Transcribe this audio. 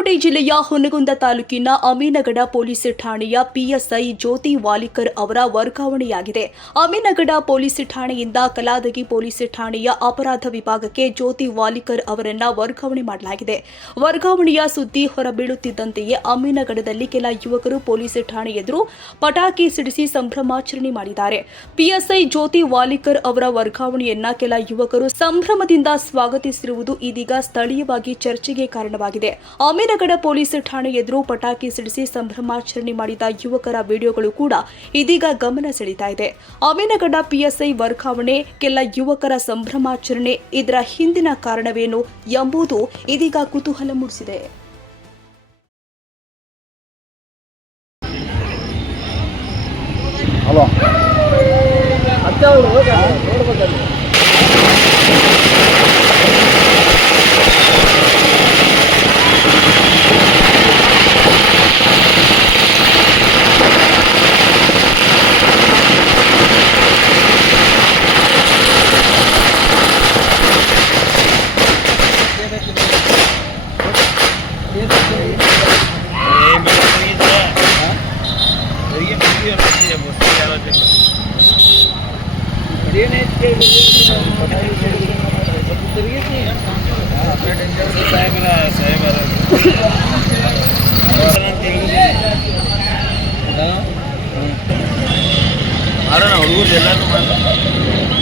ಬಾಗಲಕೋಟೆ ಜಿಲ್ಲೆಯ ಹುನಗುಂದ ತಾಲೂಕಿನ ಅಮೀನಗಡ ಪೊಲೀಸ್ ಠಾಣೆಯ ಪಿಎಸ್ಐ ಜ್ಯೋತಿ ವಾಲಿಕರ್ ಅವರ ವರ್ಗಾವಣೆಯಾಗಿದೆ. ಅಮೀನಗಡ ಪೊಲೀಸ್ ಠಾಣೆಯಿಂದ ಕಲಾದಗಿ ಪೊಲೀಸ್ ಠಾಣೆಯ ಅಪರಾಧ ವಿಭಾಗಕ್ಕೆ ಜ್ಯೋತಿ ವಾಲಿಕರ್ ಅವರನ್ನ ವರ್ಗಾವಣೆ ಮಾಡಲಾಗಿದೆ. ವರ್ಗಾವಣೆಯ ಸುದ್ದಿ ಹೊರಬೀಳುತ್ತಿದ್ದಂತೆಯೇ ಅಮೀನಗಡದಲ್ಲಿ ಕೆಲ ಯುವಕರು ಪೊಲೀಸ್ ಠಾಣೆ ಎದುರು ಪಟಾಕಿ ಸಿಡಿಸಿ ಸಂಭ್ರಮಾಚರಣೆ ಮಾಡಿದ್ದಾರೆ. ಪಿಎಸ್ಐ ಜ್ಯೋತಿ ವಾಲಿಕರ್ ಅವರ ವರ್ಗಾವಣೆಯನ್ನ ಕೆಲ ಯುವಕರು ಸಂಭ್ರಮದಿಂದ ಸ್ವಾಗತಿಸಿರುವುದು ಇದೀಗ ಸ್ಥಳೀಯವಾಗಿ ಚರ್ಚೆಗೆ ಕಾರಣವಾಗಿದೆ. ಅಮೀನಗಡ ಪೊಲೀಸ್ ಠಾಣೆ ಎದುರು ಪಟಾಕಿ ಸಿಡಿಸಿ ಸಂಭ್ರಮಾಚರಣೆ ಮಾಡಿದ ಯುವಕರ ವಿಡಿಯೋಗಳು ಕೂಡ ಇದೀಗ ಗಮನ ಸೆಳೀತಾ ಇದೆ. ಅಮೀನಗಡ ಪಿಎಸ್ಐ ವರ್ಗಾವಣೆ, ಕೆಲ ಯುವಕರ ಸಂಭ್ರಮಾಚರಣೆ, ಇದರ ಹಿಂದಿನ ಕಾರಣವೇನು ಎಂಬುದು ಇದೀಗ ಕುತೂಹಲ ಮೂಡಿಸಿದೆ. ಹುಡುಗರು ಎಲ್ಲರೂ